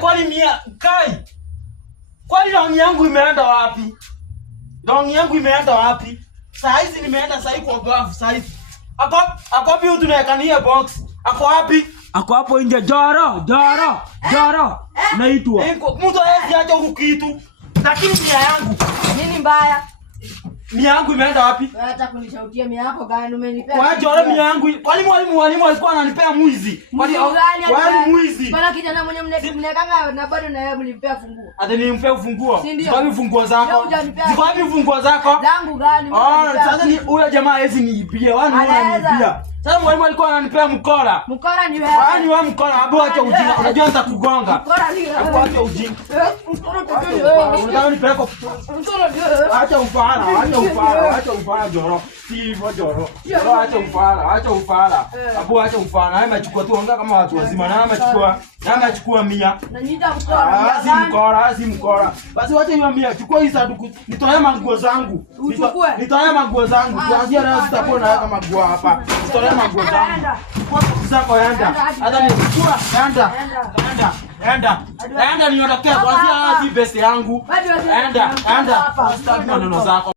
Kwani mia kai? Kwani longi yangu imeenda wapi? Longi yangu imeenda wapi? Saa hizi nimeenda saa hii kwa bafu saa hizi. Ako wapi huyu tunawekania box? Ako wapi? Ako hapo nje. Joro. Naitwa. Mtu hawezi acha huku kitu. Lakini mia yangu. Nini mbaya? Mia yangu imeenda wapi? Hata kunishautia mia yako gani umenipea? Kwa Joro mia yangu. Kwani mwalimu alikuwa ananipea mwizi? Kwani mwizi? Bana kijana mwenye mnekanga na bado na yeye mlimpea funguo. Hata nimpea ufunguo. Ziko wapi funguo zako? Ziko wapi funguo zako? Zangu gani? Sasa ni huyo jamaa hezi niibia. Wani unanibia. Sasa mwalimu alikuwa ananipea mkora. Mkora ni wewe. Kwani wewe mkora? Abu acha ujinga. Unajua nitakugonga. Mkora ni wewe. Acha ujinga. Mkora ni wewe. Unataka nipeleke Mkora ni wewe. Acha ufara Joro. Si hivyo Joro. Acha ufara. Abu acha ufara. Haya machukua tu ongea kama watu wazima. Na amechukua 100. Na nyita mkora. Si mkora. Basi wacha hiyo 100. Chukua hii sanduku. Nitoe manguo zangu. Nitoe manguo zangu. Kuanzia leo sitakuwa na kama manguo hapa. Nitoe manguo zangu. Chukua vitu zako enda. Hata nichukua enda niondokea kuanzia hizi besi yangu. Enda. Sitaki maneno zako.